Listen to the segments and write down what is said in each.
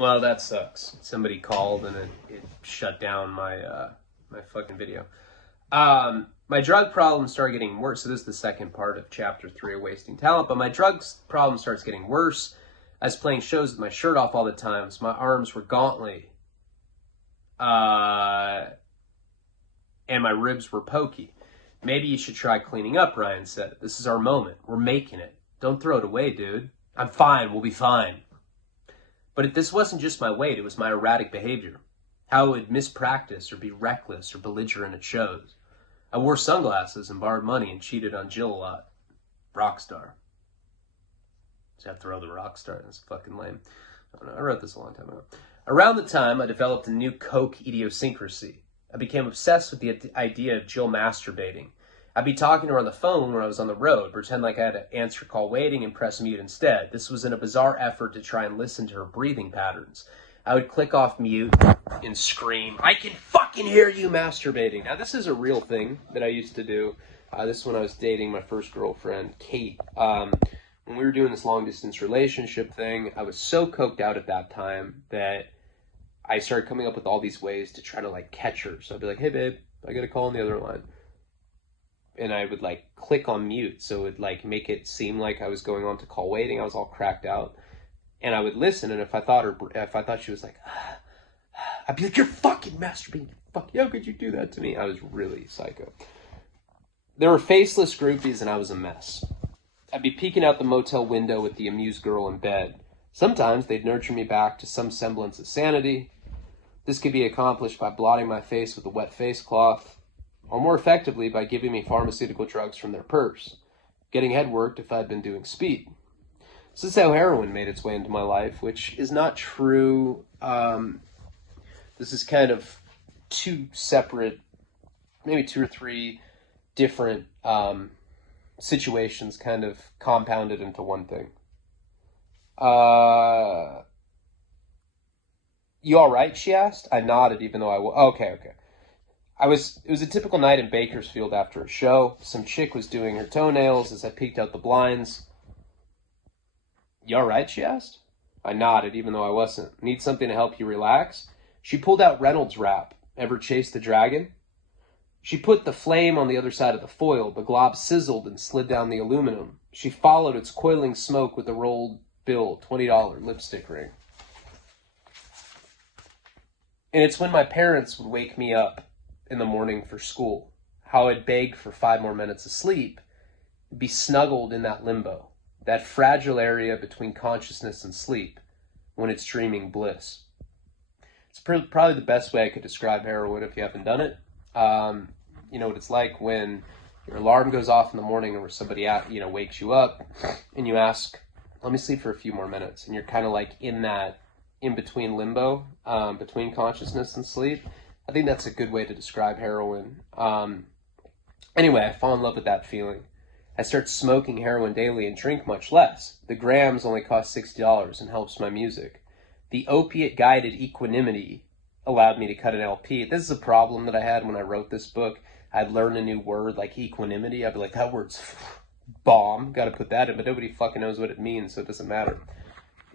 Well, that sucks. Somebody called and it shut down my my fucking video. My drug problem started getting worse. So this is the second part of chapter 3 of Wasting Talent. But my drugs problem starts getting worse. I was playing shows with my shirt off all the time. So my arms were gauntly. And my ribs were pokey. Maybe you should try cleaning up, Ryan said. This is our moment. We're making it. Don't throw it away, dude. I'm fine. We'll be fine. But this wasn't just my weight. It was my erratic behavior. How I would mispractice or be reckless or belligerent at shows. I wore sunglasses and borrowed money and cheated on Jill a lot. Rockstar. Just have to throw the rockstar. That's fucking lame. I don't know. I wrote this a long time ago. Around the time, I developed a new coke idiosyncrasy. I became obsessed with the idea of Jill masturbating. I'd be talking to her on the phone when I was on the road, pretend like I had to answer call waiting and press mute instead. This was in a bizarre effort to try and listen to her breathing patterns. I would click off mute and scream, "I can fucking hear you masturbating." Now, this is a real thing that I used to do. This is when I was dating my first girlfriend, Kate. When we were doing this long-distance relationship thing, I was so coked out at that time that I started coming up with all these ways to try to, like, catch her. So I'd be like, "Hey, babe, I got a call on the other line." And I would, like, click on mute, so it would, like, make it seem like I was going on to call waiting. I was all cracked out. And I would listen, and if I thought she was like, I'd be like, "You're fucking masturbating. Fuck, how could you do that to me?" I was really psycho. There were faceless groupies, and I was a mess. I'd be peeking out the motel window with the amused girl in bed. Sometimes they'd nurture me back to some semblance of sanity. This could be accomplished by blotting my face with a wet face cloth, or more effectively by giving me pharmaceutical drugs from their purse. Getting head worked if I'd been doing speed. This is how heroin made its way into my life, which is not true. This is kind of two separate, maybe 2 or 3 different situations kind of compounded into one thing. You all right? She asked. I nodded, even though okay. It was a typical night in Bakersfield after a show. Some chick was doing her toenails as I peeked out the blinds. "You all right?" she asked. I nodded, even though I wasn't. "Need something to help you relax?" She pulled out Reynolds Wrap. Ever chased the dragon? She put the flame on the other side of the foil. The glob sizzled and slid down the aluminum. She followed its coiling smoke with a rolled bill, $20 lipstick ring. And it's when my parents would wake me up in the morning for school, how I'd beg for 5 more minutes of sleep, be snuggled in that limbo, that fragile area between consciousness and sleep, when it's dreaming bliss. It's probably the best way I could describe heroin if you haven't done it. You know what it's like when your alarm goes off in the morning or somebody wakes you up and you ask, "Let me sleep for a few more minutes." And you're kind of like in that in-between limbo, between consciousness and sleep. I think that's a good way to describe heroin. Anyway, I fall in love with that feeling. I start smoking heroin daily and drink much less. The grams only cost $60 and helps my music. The opiate-guided equanimity allowed me to cut an LP. This is a problem that I had when I wrote this book. I'd learn a new word like equanimity. I'd be like, that word's bomb. Got to put that in, but nobody fucking knows what it means, so it doesn't matter.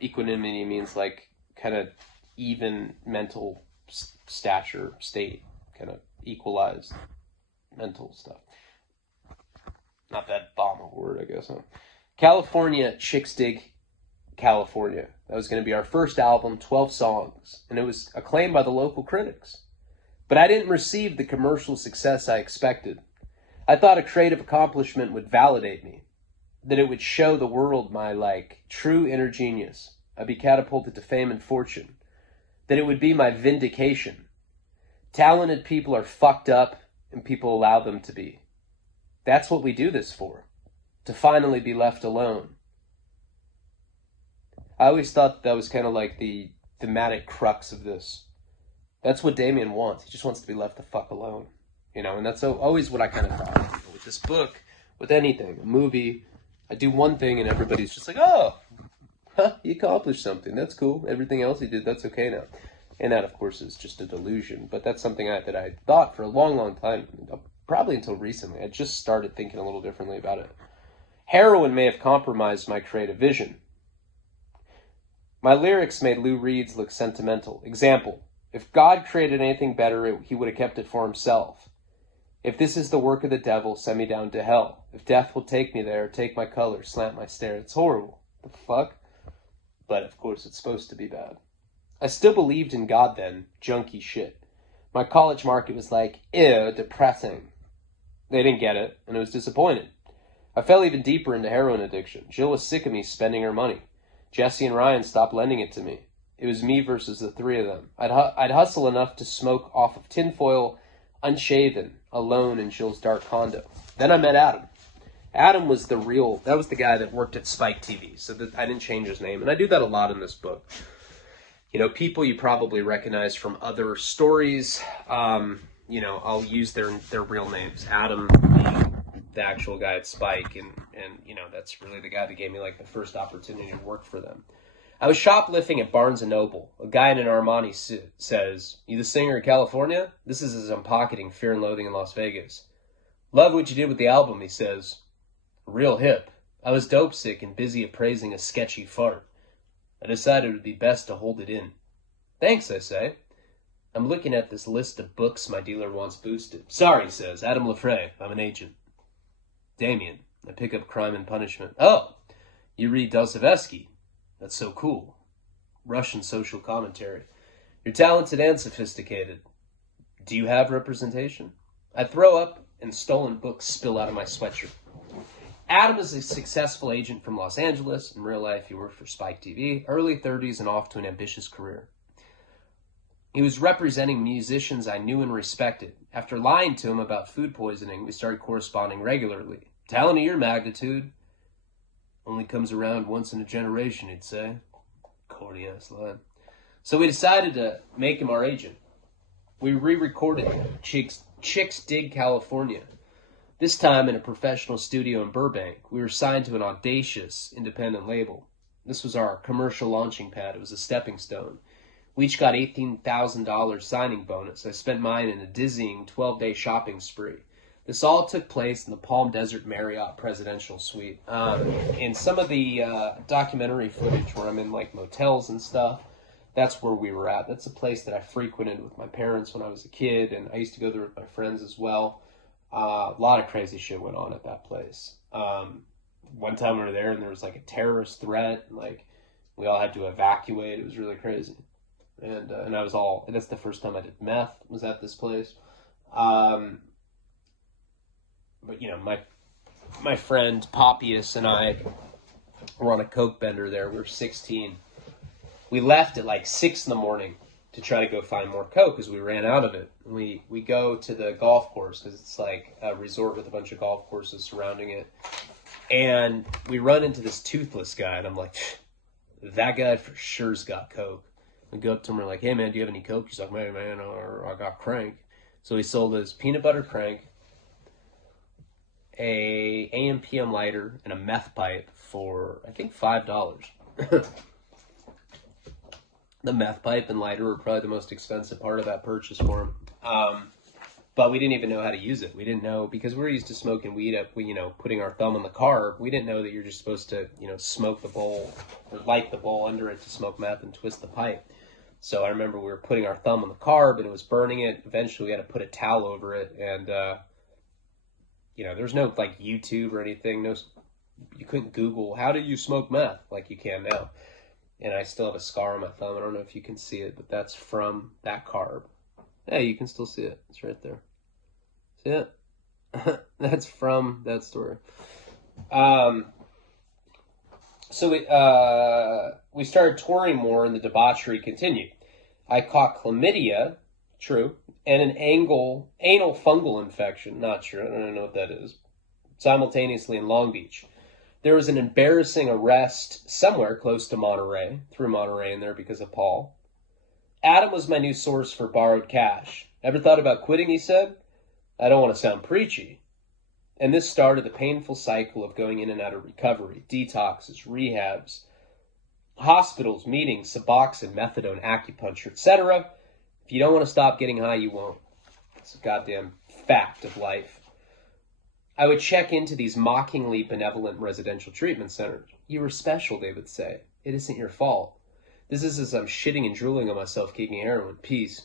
Equanimity means like kind of even mental stature, state, kind of equalized mental stuff. Not that bomb of a word, I guess. Huh? California Chicks Dig California. That was going to be our first album, 12 songs, and it was acclaimed by the local critics. But I didn't receive the commercial success I expected. I thought a creative accomplishment would validate me, that it would show the world my, true inner genius. I'd be catapulted to fame and fortune, that it would be my vindication. Talented people are fucked up, and people allow them to be. That's what we do this for, to finally be left alone. I always thought that was kind of like the thematic crux of this. That's what Damien wants. He just wants to be left the fuck alone. And that's always what I kind of thought. With this book, with anything, a movie, I do one thing and everybody's just like, "Oh, he accomplished something. That's cool. Everything else he did, that's okay now." And that, of course, is just a delusion. But that's something that I thought for a long, long time, probably until recently. I just started thinking a little differently about it. Heroin may have compromised my creative vision. My lyrics made Lou Reed's look sentimental. Example, if God created anything better, he would have kept it for himself. If this is the work of the devil, send me down to hell. If death will take me there, take my color, slant my stare. It's horrible. The fuck? But of course it's supposed to be bad. I still believed in God then. Junky shit. My college market was like, ew, depressing. They didn't get it, and I was disappointed. I fell even deeper into heroin addiction. Jill was sick of me spending her money. Jesse and Ryan stopped lending it to me. It was me versus the three of them. I'd hustle enough to smoke off of tinfoil, unshaven, alone in Jill's dark condo. Then I met Adam. Adam was that was the guy that worked at Spike TV, so I didn't change his name. And I do that a lot in this book. You know, people you probably recognize from other stories, you know, I'll use their real names. Adam, the actual guy at Spike, and you know, that's really the guy that gave me like the first opportunity to work for them. I was shoplifting at Barnes & Noble. A guy in an Armani suit says, "You the singer in California?" This is as I'm pocketing Fear and Loathing in Las Vegas. "Love what you did with the album," he says. Real hip. I was dope sick and busy appraising a sketchy fart. I decided it would be best to hold it in. "Thanks," I say. I'm looking at this list of books my dealer wants boosted. "Sorry," he says. "Adam Lefray. I'm an agent." "Damien." I pick up Crime and Punishment. "Oh, you read Dostoevsky. That's so cool. Russian social commentary. You're talented and sophisticated. Do you have representation?" I throw up and stolen books spill out of my sweatshirt. Adam is a successful agent from Los Angeles. In real life, he worked for Spike TV. Early 30s and off to an ambitious career. He was representing musicians I knew and respected. After lying to him about food poisoning, we started corresponding regularly. "Talent of your magnitude only comes around once in a generation," he'd say. Corny ass line. So we decided to make him our agent. We re-recorded Chicks Dig California. This time in a professional studio in Burbank. We were signed to an audacious independent label. This was our commercial launching pad. It was a stepping stone. We each got $18,000 signing bonus. I spent mine in a dizzying 12-day shopping spree. This all took place in the Palm Desert Marriott Presidential Suite. In some of the documentary footage where I'm in like motels and stuff, that's where we were at. That's a place that I frequented with my parents when I was a kid, and I used to go there with my friends as well. A lot of crazy shit went on at that place. One time we were there and there was like a terrorist threat, and like we all had to evacuate. It was really crazy. And that's the first time I did meth, was at this place. But you know, my friend Poppius and I were on a coke bender there. We were 16. We left at like 6 in the morning to try to go find more coke because we ran out of it. We go to the golf course because it's like a resort with a bunch of golf courses surrounding it. And we run into this toothless guy, and I'm like, that guy for sure's got coke. We go up to him, we're like, "Hey man, do you have any coke?" He's like, man, I got crank. So he sold us peanut butter crank, a AM/PM lighter, and a meth pipe for, I think, $5. The meth pipe and lighter were probably the most expensive part of that purchase for him. But we didn't even know how to use it. We didn't know, because we're used to smoking weed putting our thumb on the carb. We didn't know that you're just supposed to, smoke the bowl or light the bowl under it to smoke meth and twist the pipe. So I remember we were putting our thumb on the carb and it was burning it. Eventually we had to put a towel over it, and there's no like YouTube or anything. You couldn't Google how do you smoke meth like you can now. And I still have a scar on my thumb. I don't know if you can see it, but that's from that carb. Yeah, you can still see it. It's right there. See it? That's from that story. So we started touring more, and the debauchery continued. I caught chlamydia, true, and an anal fungal infection, not true, I don't know what that is, simultaneously in Long Beach. There was an embarrassing arrest somewhere close to Monterey. Threw Monterey in there because of Paul. Adam was my new source for borrowed cash. Ever thought about quitting, he said? I don't want to sound preachy. And this started the painful cycle of going in and out of recovery, detoxes, rehabs, hospitals, meetings, Suboxone, methadone, acupuncture, etc. If you don't want to stop getting high, you won't. It's a goddamn fact of life. I would check into these mockingly benevolent residential treatment centers. You were special, they would say. It isn't your fault. This is as I'm shitting and drooling on myself kicking heroin. Peace.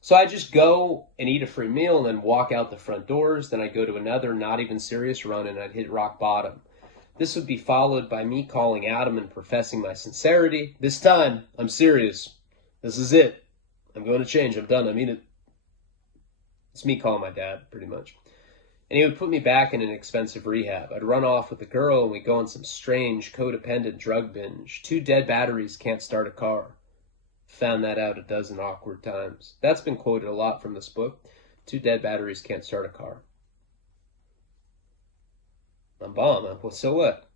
So I just go and eat a free meal and then walk out the front doors. Then I go to another not even serious run and I'd hit rock bottom. This would be followed by me calling Adam and professing my sincerity. This time, I'm serious. This is it. I'm going to change. I'm done. I mean it. It's me calling my dad, pretty much. And he would put me back in an expensive rehab. I'd run off with a girl and we'd go on some strange codependent drug binge. 2 dead batteries can't start a car. Found that out a dozen awkward times. That's been quoted a lot from this book. 2 dead batteries can't start a car. I'm bomb. Well, so what?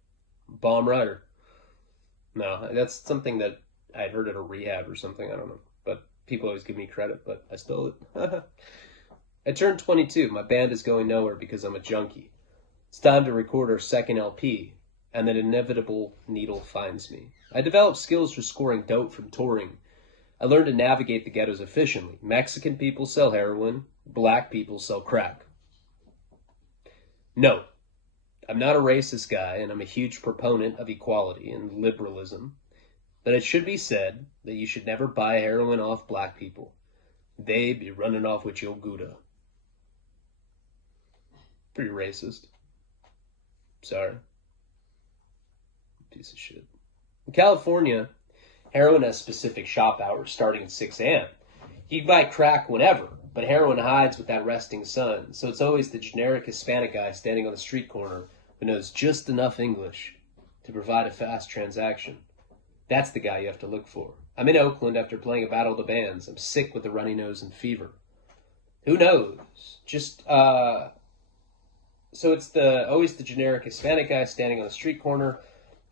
Bomb writer. No, that's something that I'd heard at a rehab or something. I don't know. But people always give me credit, but I stole it. I turned 22. My band is going nowhere because I'm a junkie. It's time to record our second LP, and that inevitable needle finds me. I developed skills for scoring dope from touring. I learned to navigate the ghettos efficiently. Mexican people sell heroin. Black people sell crack. No, I'm not a racist guy, and I'm a huge proponent of equality and liberalism. But it should be said that you should never buy heroin off black people. They be running off with your Gouda. Pretty racist. Sorry. Piece of shit. In California, heroin has specific shop hours starting at 6 a.m. You can buy crack whenever, but heroin hides with that resting sun, so it's always the generic Hispanic guy standing on the street corner who knows just enough English to provide a fast transaction. That's the guy you have to look for. I'm in Oakland after playing a battle of the bands. I'm sick with a runny nose and fever. Who knows? So it's always the generic Hispanic guy standing on the street corner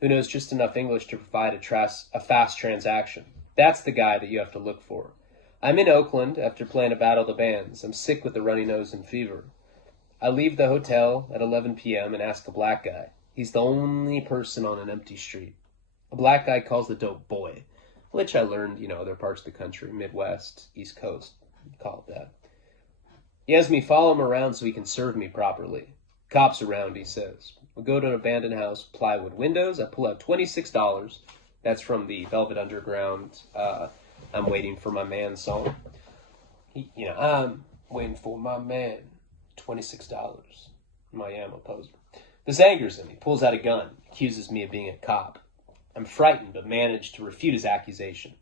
who knows just enough English to provide a fast transaction. That's the guy that you have to look for. I'm in Oakland after playing a battle of the bands. I'm sick with the runny nose and fever. I leave the hotel at 11 p.m. and ask a black guy. He's the only person on an empty street. A black guy calls the dope boy, which I learned, other parts of the country, Midwest, East Coast, call it that. He has me follow him around so he can serve me properly. Cops around, he says. We go to an abandoned house, plywood windows. I pull out $26. That's from the Velvet Underground, I'm Waiting for My Man song. I'm waiting for my man. $26. My ammo poser. This angers him. He pulls out a gun, accuses me of being a cop. I'm frightened, but manage to refute his accusation.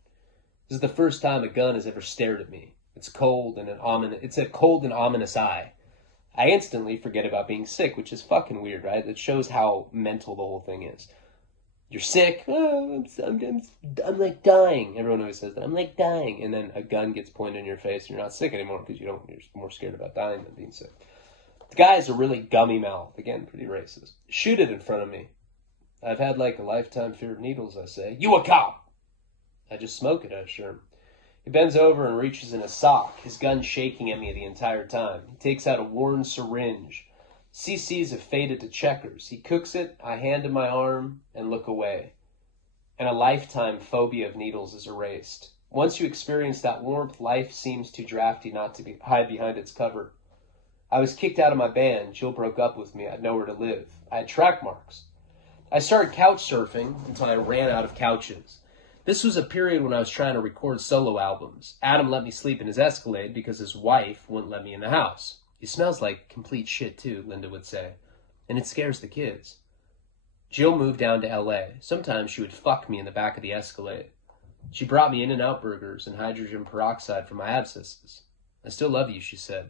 This is the first time a gun has ever stared at me. It's a cold and ominous eye. I instantly forget about being sick, which is fucking weird, right? It shows how mental the whole thing is. You're sick. Oh, I'm like dying. Everyone always says that. I'm like dying. And then a gun gets pointed in your face and you're not sick anymore because you're more scared about dying than being sick. The guy has a really gummy mouth. Again, pretty racist. Shoot it in front of me. I've had like a lifetime fear of needles, I say. You a cop! I just smoke it, I assure him. He bends over and reaches in a sock, his gun shaking at me the entire time. He takes out a worn syringe. CCs have faded to checkers. He cooks it, I hand him my arm, and look away. And a lifetime phobia of needles is erased. Once you experience that warmth, life seems too drafty not to hide behind its cover. I was kicked out of my band. Jill broke up with me. I had nowhere to live. I had track marks. I started couch surfing until I ran out of couches. This was a period when I was trying to record solo albums. Adam let me sleep in his Escalade because his wife wouldn't let me in the house. He smells like complete shit too, Linda would say. And it scares the kids. Jill moved down to L.A. Sometimes she would fuck me in the back of the Escalade. She brought me In-N-Out burgers and hydrogen peroxide for my abscesses. I still love you, she said.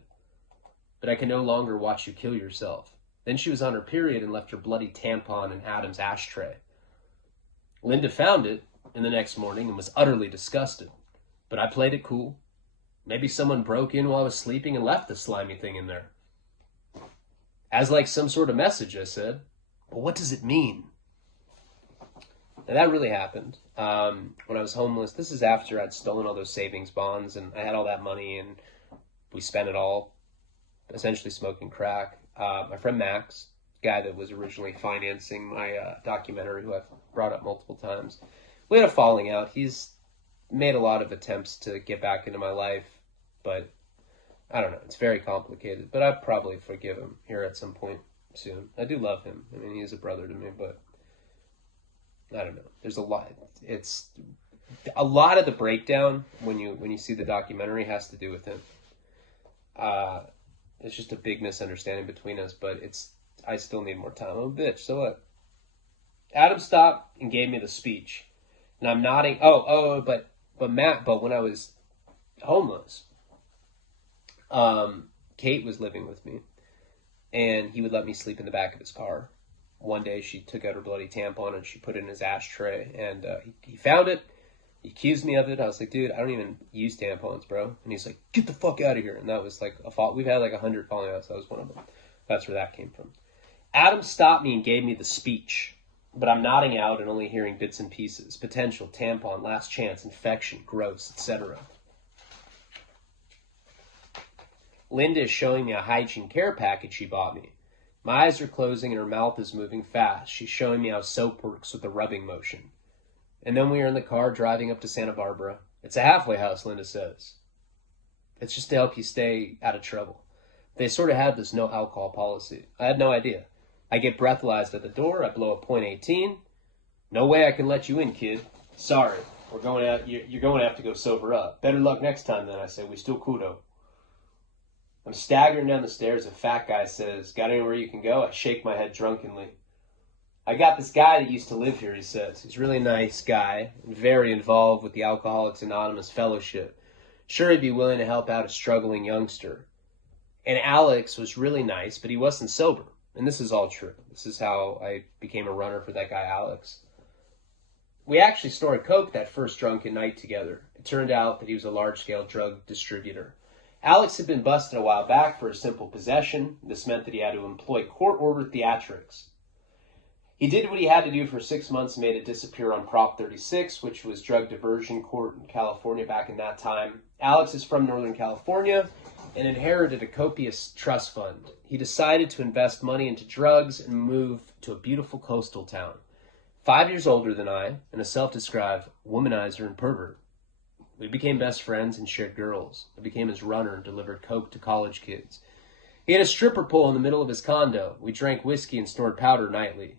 But I can no longer watch you kill yourself. Then she was on her period and left her bloody tampon in Adam's ashtray. Linda found it in the next morning and was utterly disgusted. But I played it cool. Maybe someone broke in while I was sleeping and left the slimy thing in there. As like some sort of message, I said. But what does it mean? And that really happened. When I was homeless, this is after I'd stolen all those savings bonds and I had all that money and we spent it all essentially smoking crack. My friend Max, guy that was originally financing my documentary, who I've brought up multiple times, we had a falling out. He's made a lot of attempts to get back into my life, but I don't know. It's very complicated, but I'll probably forgive him here at some point soon. I do love him. I mean, he is a brother to me, but I don't know. There's a lot. A lot of the breakdown when you see the documentary has to do with him. It's just a big misunderstanding between us, but I still need more time. I'm a bitch, so what? Adam stopped and gave me the speech. And I'm nodding. But Matt, but when I was homeless, Kate was living with me, and he would let me sleep in the back of his car. One day she took out her bloody tampon and she put it in his ashtray, and he found it. He accused me of it. I was like, dude, I don't even use tampons, bro. And he's like, get the fuck out of here. And that was like a fault. We've had like 100 falling outs. That was one of them. That's where that came from. Adam stopped me and gave me the speech, but I'm nodding out and only hearing bits and pieces. Potential, tampon, last chance, infection, gross, etc. Linda is showing me a hygiene care package she bought me. My eyes are closing and her mouth is moving fast. She's showing me how soap works with the rubbing motion. And then we are in the car driving up to Santa Barbara. It's a halfway house, Linda says. It's just to help you stay out of trouble. They sort of have this no alcohol policy. I had no idea. I get breathalyzed at the door. I blow a .18. No way I can let you in, kid. Sorry. You're going to have to go sober up. Better luck next time, then, I say. We still cool, though. I'm staggering down the stairs. A fat guy says, got anywhere you can go? I shake my head drunkenly. I got this guy that used to live here, he says. He's a really nice guy and very involved with the Alcoholics Anonymous Fellowship. Sure, he'd be willing to help out a struggling youngster. And Alex was really nice, but he wasn't sober. And this is all true. This is how I became a runner for that guy, Alex. We actually stored coke that first drunken night together. It turned out that he was a large-scale drug distributor. Alex had been busted a while back for a simple possession. This meant that he had to employ court-ordered theatrics. He did what he had to do for 6 months and made it disappear on Prop 36, which was drug diversion court in California back in that time. Alex is from Northern California and inherited a copious trust fund. He decided to invest money into drugs and move to a beautiful coastal town. 5 years older than I, and a self-described womanizer and pervert. We became best friends and shared girls. I became his runner and delivered coke to college kids. He had a stripper pole in the middle of his condo. We drank whiskey and snorted powder nightly.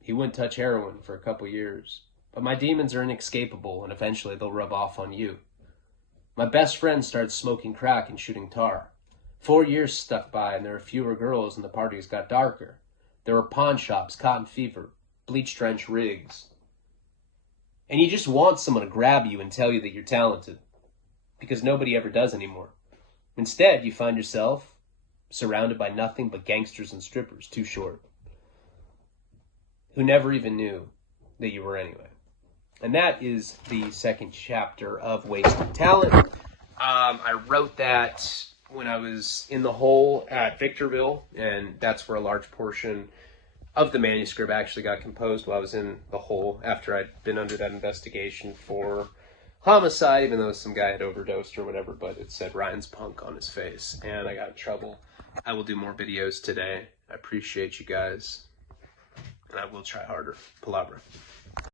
He wouldn't touch heroin for a couple years. But my demons are inescapable, and eventually they'll rub off on you. My best friend started smoking crack and shooting tar. 4 years stuck by, and there were fewer girls, and the parties got darker. There were pawn shops, cotton fever, bleach-drenched rigs. And you just want someone to grab you and tell you that you're talented. Because nobody ever does anymore. Instead, you find yourself surrounded by nothing but gangsters and strippers, too short, who never even knew that you were anyway. And that is the second chapter of Wasted Talent. I wrote that when I was in the hole at Victorville, and that's where a large portion of the manuscript actually got composed while I was in the hole after I'd been under that investigation for homicide, even though some guy had overdosed or whatever, but it said Ryan's punk on his face, and I got in trouble. I will do more videos today. I appreciate you guys. And I will try harder. Palabra.